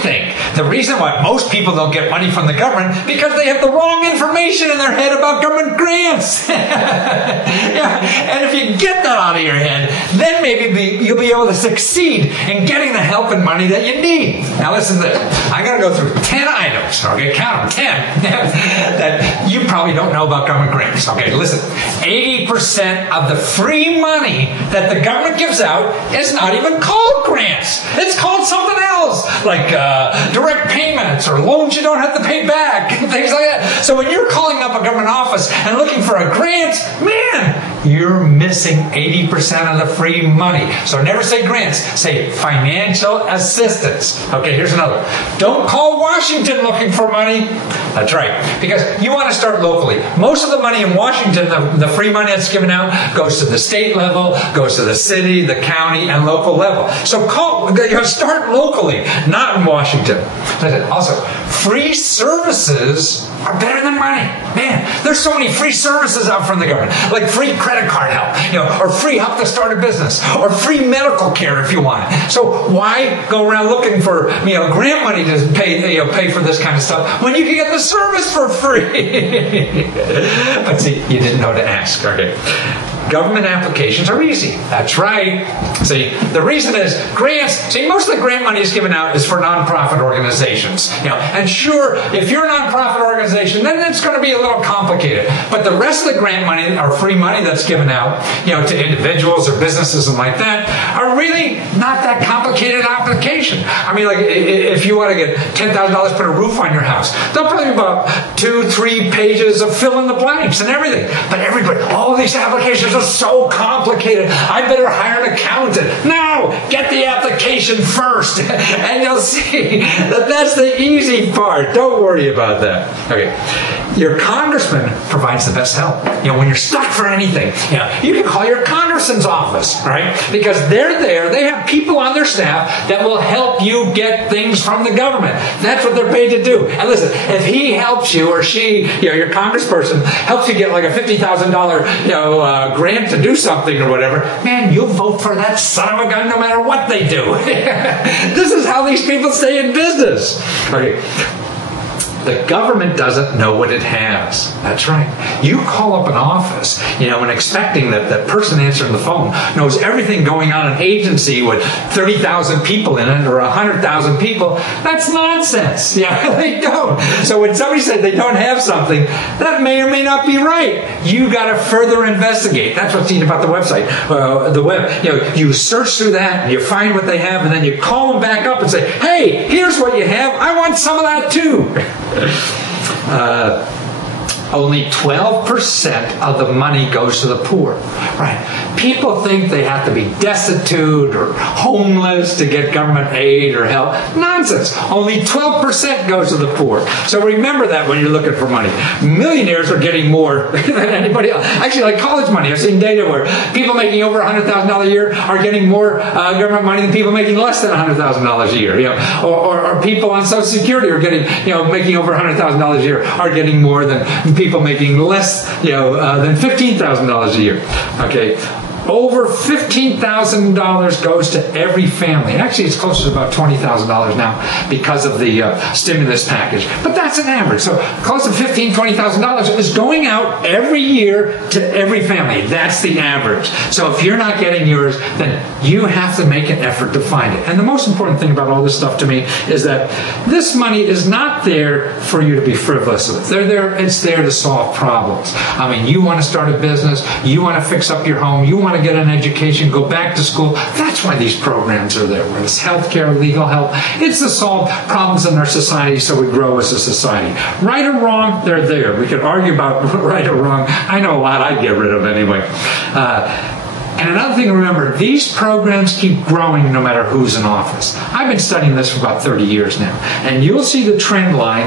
think the reason why most people don't get money from the government because they have the wrong information in their head about government grants. Yeah. And if you get that out of your head, then maybe you'll be able to succeed in getting the help and money that you need. Now listen to this. I'm going to go through 10 items, okay, count them, 10, that you probably don't know about government grants. Okay, listen, 80% of the free money that the government gives out is not even called grants. It's called something else, like direct payments or loans you don't have to pay back, things like that. So when you're calling up a government office and looking for a grant, man, you're missing 80% of the free money. So never say grants, say financial assistance. Okay, here's another. Don't call Washington looking for money. That's right, because you want to start locally. Most of the money in Washington, the free money that's given out, goes to the state level, goes to the city, the county, and local level. So start locally, not in Washington. Also, free services are better than money. Man, there's so many free services out from the government, like free credit card help, or free help to start a business, or free medical care if you want it. So why go around looking for grant money to pay for this kind of stuff when you can get the service for free? But see, you didn't know to ask. Okay. Government applications are easy. That's right. See, the reason is grants. See, most of the grant money is given out is for nonprofit organizations. And sure, if you're a nonprofit organization, then it's going to be a little complicated. But the rest of the grant money or free money that's given out, to individuals or businesses and like that, are really not that complicated application. I mean, like if you want to get $10,000 to put a roof on your house, they'll probably about 2-3 pages of fill in the blanks and everything. But all of these applications are so complicated. I better hire an accountant. No, get the application first, and you'll see that that's the easy part. Don't worry about that. Okay, your congressman provides the best help. When you're stuck for anything, you can call your congressman's office, right? Because they're there. They have people on their staff that will help you get things from the government. That's what they're paid to do. And listen, if he helps you or she, your congressperson helps you get like a $50,000, grant to do something or whatever, man, you'll vote for that son of a gun no matter what they do. This is how these people stay in business. Okay. The government doesn't know what it has. That's right. You call up an office, and expecting that that person answering the phone knows everything going on in an agency with 30,000 people in it or 100,000 people. That's nonsense. They don't. So when somebody said they don't have something, that may or may not be right. You got to further investigate. That's what's neat about the website, the web. You search through that, and you find what they have, and then you call them back up and say, "Hey, here's what you have. I want some of that too." Only 12% of the money goes to the poor. Right? People think they have to be destitute or homeless to get government aid or help. Nonsense. Only 12% goes to the poor. So remember that when you're looking for money. Millionaires are getting more than anybody else. Actually, like college money, I've seen data where people making over $100,000 a year are getting more government money than people making less than $100,000 a year. Or people on Social Security are getting, making over $100,000 a year are getting more than people making less, than $15,000 a year. Okay. Over $15,000 goes to every family. Actually, it's closer to about $20,000 now because of the stimulus package. But that's an average. So close to $15,000, $20,000 is going out every year to every family. That's the average. So if you're not getting yours, then you have to make an effort to find it. And the most important thing about all this stuff to me is that this money is not there for you to be frivolous with. It's there to solve problems. I mean, you want to start a business, you want to fix up your home, you want to get an education, go back to school. That's why these programs are there. Whether it's healthcare, legal help, it's to solve problems in our society so we grow as a society. Right or wrong, they're there. We could argue about right or wrong. I know a lot I'd get rid of anyway. And another thing to remember, these programs keep growing no matter who's in office. I've been studying this for about 30 years now. And you'll see the trend line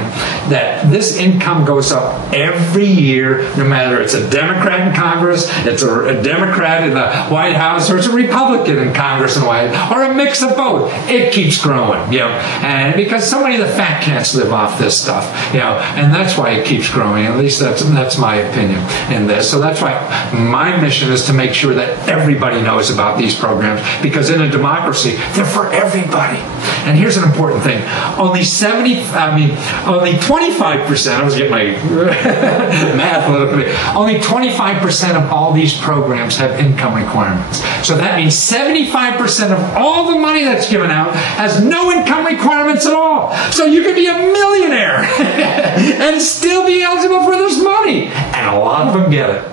that this income goes up every year, no matter it's a Democrat in Congress, it's a Democrat in the White House, or it's a Republican in Congress and White House, or a mix of both. It keeps growing, And because so many of the fat cats live off this stuff, and that's why it keeps growing. At least that's my opinion in this. So that's why my mission is to make sure that everybody knows about these programs, because in a democracy, they're for everybody. And here's an important thing. Only 25%, I was getting my math a little bit, only 25% of all these programs have income requirements. So that means 75% of all the money that's given out has no income requirements at all. So you could be a millionaire and still be eligible for this money. And a lot of them get it.